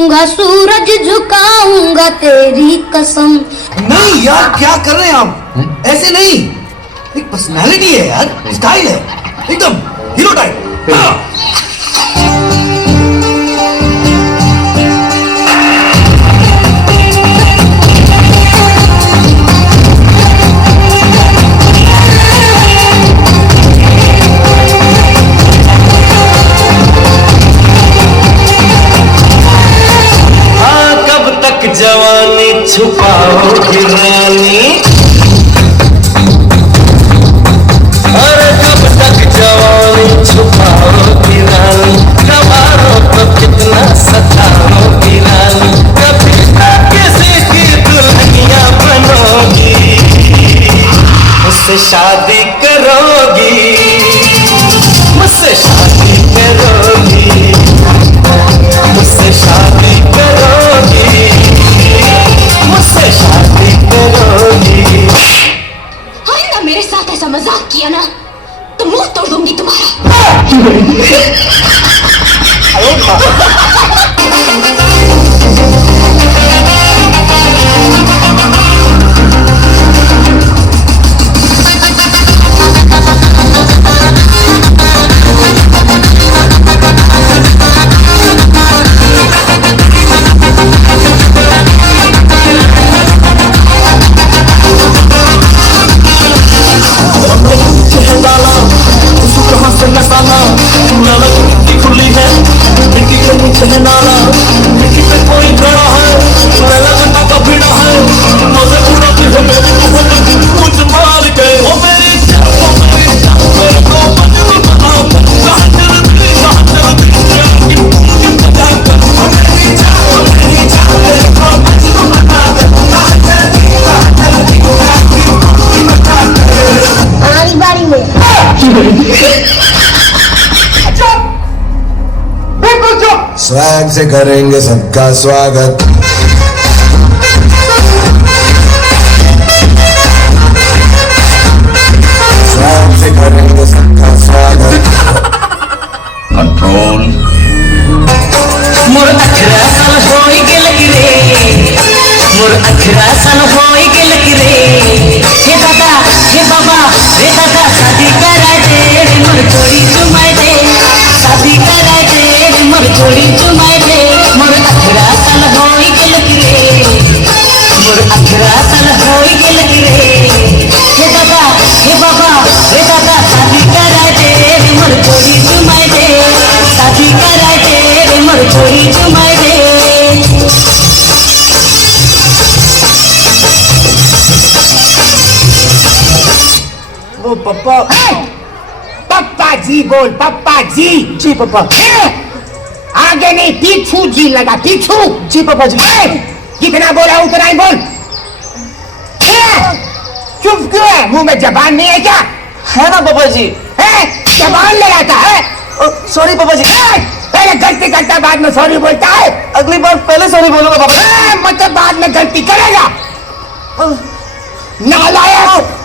सूरज झुकाऊंगा तेरी कसम। नहीं यार, क्या कर रहे हैं आप? ऐसे नहीं, एक पर्सनालिटी है यार, स्टाइल है, एकदम हीरो टाइप। जवानी छुपाओगी रानी, अरे कब तक जवानी छुपाओगी रानी, कबारों को कितना सताओगी रानी, कभी किसी की दुल्हनिया बनोगी, मुझसे शादी करोगी, मुझसे शादी करोगी, मुझसे शादी करोगी, मुझसे शादी करोगी। हाँ ना, मेरे साथ ऐसा मजाक किया ना तो मुंह तोड़ दूंगी तुम्हारा। स्वैग से करेंगे सबका स्वागत। स्वैग से करेंगे सबका स्वागत। कंट्रोल। मोर अखरा सन होई गेल रे, मोर अखरा सन होई गेल रे, हे दादा हे बाबा हे दादा, शादी करा दे मोर छोड़ी चुमाए दे, शादी करा दे मोर छोड़ी चुमाए दे, मोर अखरा सन होई गेल रे, मोर अखरा सन होई गेल रे, हे दादा हे बाबा हे दादा, शादी करा दे मोर छोड़ी चुमाए दे, शादी करा दे मोर छोड़ी चुमाए दे। वो पप्पा, पप्पा जी बोल, पप्पा जी। जी पापा। आगे नहीं, पीछू जी लगा, पीछू। जी पापा जी। कितना बोला उतना ही बोल। चुप क्यों है? मुंह में जबान नहीं है क्या? है ना पापा जी। है, जबान लगाता है। सॉरी पापा जी। पहले गलती करता है, बाद में सॉरी बोलता है। अगली बार पहले सॉरी बोलूंगा पापा। मतलब बाद में गलती करेगा। नालायक।